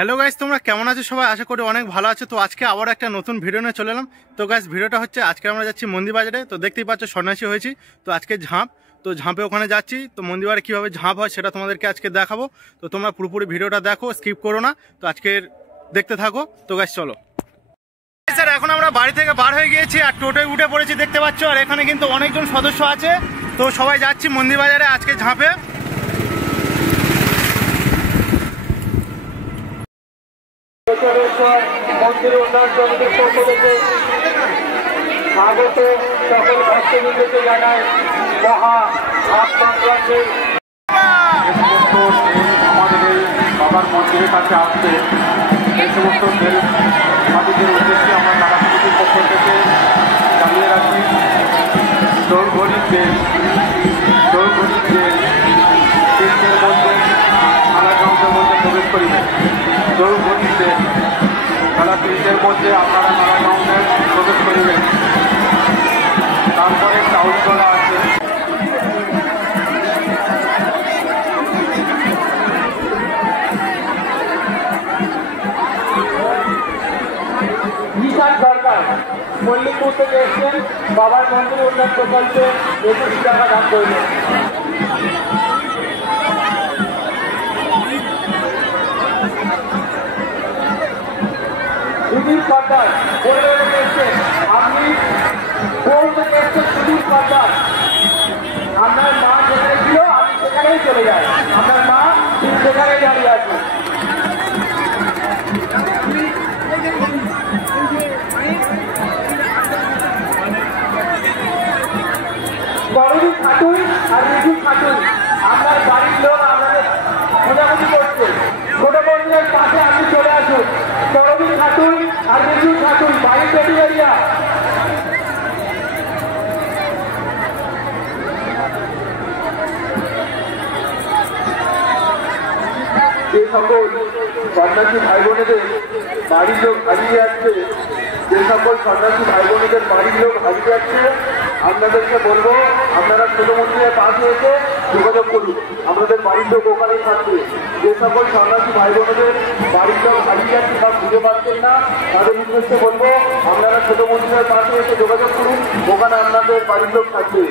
Hello guys, তোমরা কেমন আছো সবাই? আশা করি অনেক ভালো আছো। তো আজকে আবার একটা নতুন ভিডিও নিয়ে চলে এলাম। তো গাইস, ভিডিওটা হচ্ছে আজকে আমরা যাচ্ছি মন্দির বাজারে। তো দেখতেই পাচ্ছ সন্ন্যাসী হয়েছি। তো আজকে ঝাঁপ, তো ঝাঁপে ওখানে যাচ্ছি। তো মন্দির বাজারে কীভাবে ঝাঁপ হয় সেটা তোমাদেরকে আজকে দেখাবো। তো তোমরা পুরোপুরি ভিডিওটা দেখো, স্কিপ করো না। তো আজকে দেখতে থাকো। তো গাইস চলো। স্যার, এখন আমরা বাড়ি থেকে বার হয়ে গিয়েছি আর টোটোয় উঠে পড়েছি, দেখতে পাচ্ছ। আর এখানে কিন্তু অনেকজন সদস্য আছে। তো সবাই যাচ্ছি মন্দির বাজারে আজকে ঝাঁপে। মন্দির উন্নয়ন সমিতির পক্ষ থেকে আগত সকল ভক্তবৃন্দকে জানায় মহা ঝাঁপ সংক্রান্তের আমাদের এই বাবার মন্দিরের কাছে আসছে। এই সমস্ত সাথীদের উদ্দেশ্যে আমরা নানা সমিতির পক্ষ থেকে জানিয়ে রাখি, দৌড়ঘড়ির তিনটের মধ্যে নালাগ্রামের মধ্যে প্রবেশ করিবেন। দৌড়ঘড়িতে বেলা 3টের মধ্যে আপনারা নালাগ্রামে প্রবেশ করিবেন। তারপরে চাউলতলা আছে, ঈশান সরকার মল্লিকপুর থেকে এসছেন। বাবার মন্দির উন্নয়ন প্রকল্পে 21 টাকা দান করবেন। সুদীপ সর্দার বলে এসছেন, আপনি কোন থেকে এসছেন? সুদীপ সর্দার, আপনার মা যেখানে ছিল আপনি সেখানেই চলে যান। আপনার মা ঠিক সেখানেই দাঁড়িয়ে আছে। করবী খাতুন আর রিজু খাতুন, আপনার বাড়ির লোক আপনাদের খোঁজাখুঁজি করছে। ছোট মন্দিরের পাশে আপনি চলে আসুন। করবী খাতুন আর রিজু খাতুন, বাড়ির পেটি এরিয়া। যে সকল সন্ন্যাসী ভাই বোনেদের বাড়ির লোক হারিয়ে যাচ্ছে, আপনাদেরকে বলবো আপনারা ছোট মন্দিরের পাশে এসে যোগাযোগ করুন। আমাদের বাড়ির লোক ওখানেই থাকবে। যে সকল সন্ন্যাসী ভাই বোনেদের বাড়ির লোক হারিয়ে যাচ্ছে বা খুঁজে পাচ্ছেন না, তাদের উদ্দেশ্যে বলবো আপনারা ছোট মন্দিরের পাশে এসে যোগাযোগ করুন। ওখানে আপনাদের বাড়ির লোক থাকবে।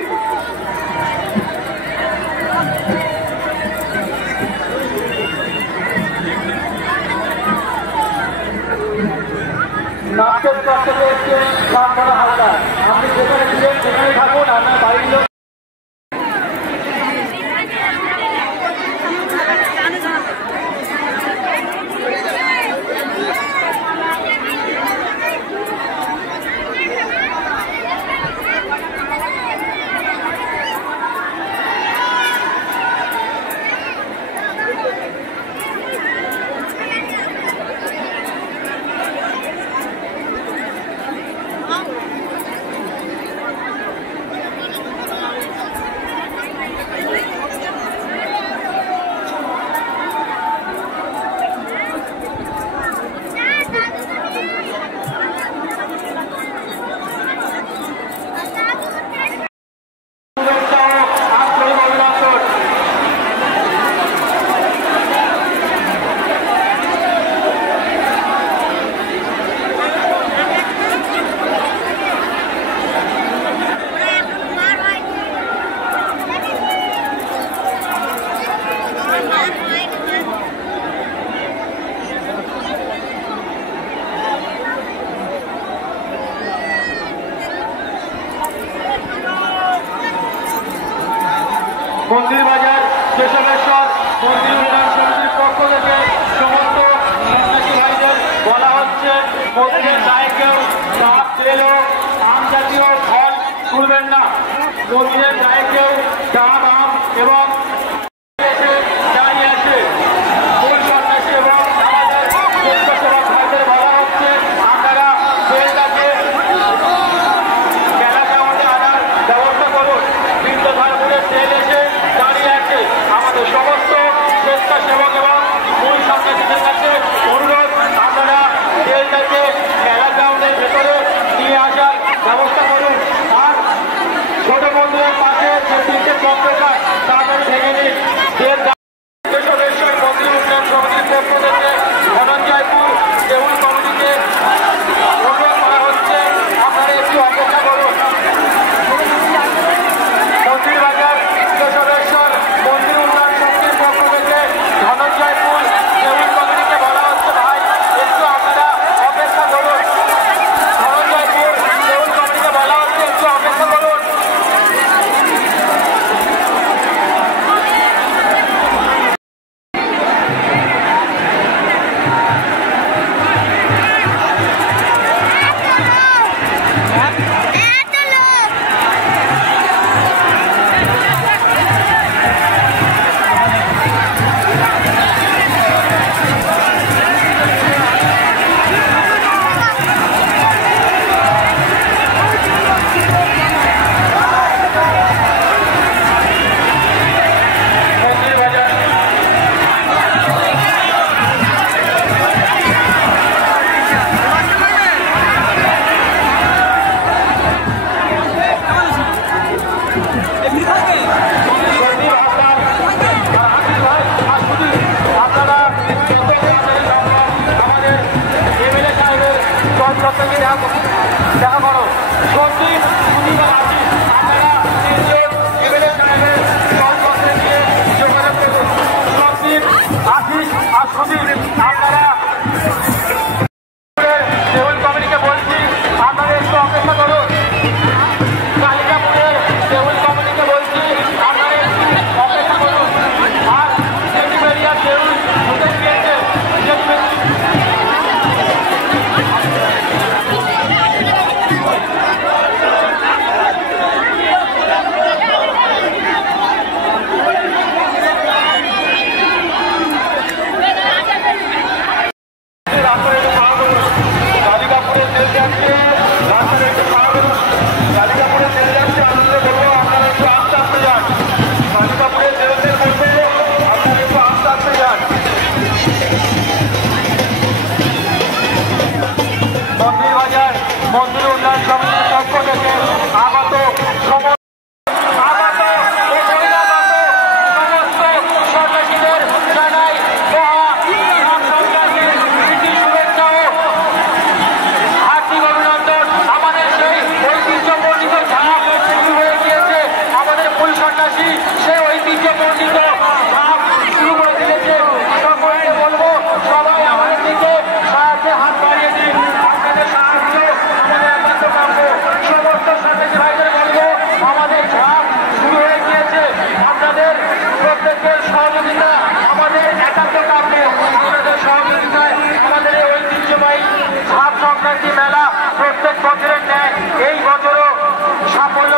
নাটক চর্চাতে এসছে সামনা হালদার, আপনি যেখানে ছিলেন সেখানে থাকুন। আপনার বাড়ির লোক মন্দির বাজার কেশবেশ্বর মন্দির উন্নয়ন সমিতির পক্ষ থেকে সমস্ত সন্ন্যাসী ভাইদের বলা হচ্ছে, মন্দিরের গায়ে কেউ ডাব, তেল ও আম জাতীয় ফল তুলবেন না। মন্দিরের গায়ে কেউ ডাব, আম এবং দাঁড়িয়ে আছে। মূল সন্ন্যাসী এবং আমাদের স্বেচ্ছাসেবক ভাইদের বলা হচ্ছে, আপনারা তেলটাকে কেনাকে আমাদের আনার ব্যবস্থা করুন। বৃন্দধারপুরের তেল এসে দাঁড়িয়ে আছে। আমাদের সমস্ত স্বেচ্ছাসেবক এবং মূল সন্ন্যাসীদের কাছে অনুরোধ, আপনারা তেলটাকে মেলা গ্রাউন্ডের ভেতরে নিয়ে আসার ব্যবস্থা করুন। আর ছোট মন্দিরের পাশে যে 3টে প্রত্যেকের সহযোগিতা আমাদের একান্ত কাম্য। আপনাদের সহযোগিতায় আমাদের এই ঐতিহ্যবাহী ঝাঁপ সংক্রান্তি মেলা প্রত্যেক বছরের ন্যায় এই বছরও সাফল্য